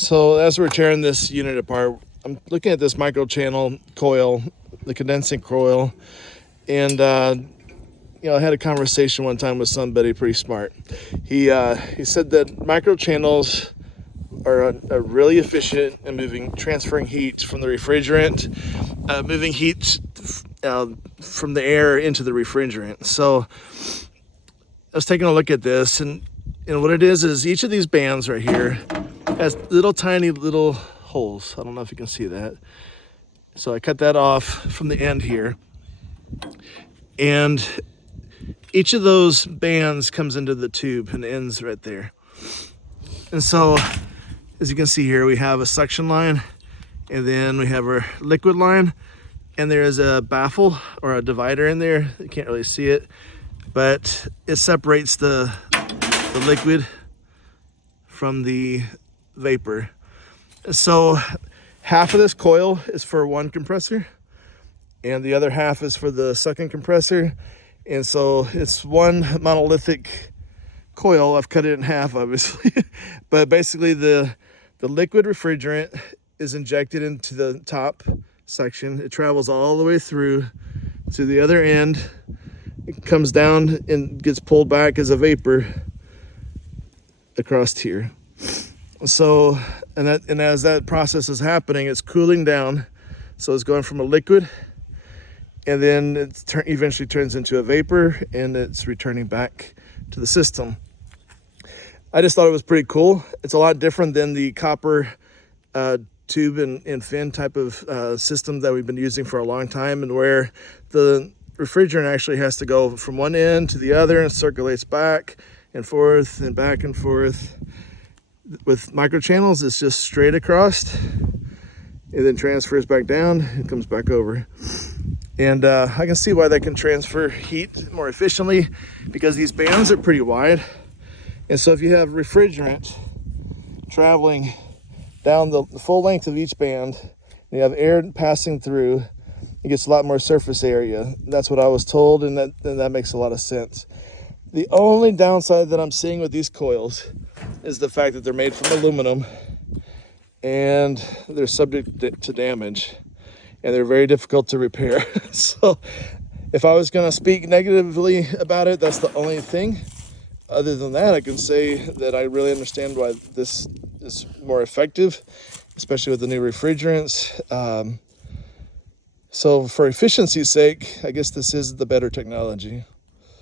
So as we're tearing this unit apart, I'm looking at this microchannel coil, the condensing coil, and I had a conversation one time with somebody pretty smart. He said that microchannels are really efficient in transferring heat from the refrigerant, moving heat from the air into the refrigerant. So I was taking a look at this, and what it is each of these bands right here has tiny little holes. I don't know if you can see that. So I cut that off from the end here, and each of those bands comes into the tube and ends right there. And so as you can see here, we have a suction line, and then we have our liquid line, and there is a baffle or a divider in there. You can't really see it, but it separates the liquid from the vapor. So half of this coil is for one compressor, and the other half is for the second compressor. And so it's one monolithic coil. I've cut it in half, obviously, but basically the liquid refrigerant is injected into the top section. It travels all the way through to the other end. It comes down and gets pulled back as a vapor across here. So, and as that process is happening, it's cooling down. So it's going from a liquid, and then it eventually turns into a vapor, and it's returning back to the system. I just thought it was pretty cool. It's a lot different than the copper tube and fin type of system that we've been using for a long time, and where the refrigerant actually has to go from one end to the other and circulates back and forth and back and forth. With microchannels, it's just straight across. It then transfers back down and comes back over. And I can see why they can transfer heat more efficiently, because these bands are pretty wide. And so if you have refrigerant traveling down the full length of each band, and you have air passing through, it gets a lot more surface area. That's what I was told, and that makes a lot of sense. The only downside that I'm seeing with these coils is the fact that they're made from aluminum, and they're subject to damage, and they're very difficult to repair. So if I was going to speak negatively about it, that's the only thing. Other than that, I can say that I really understand why this is more effective, especially with the new refrigerants. So for efficiency's sake, I guess this is the better technology.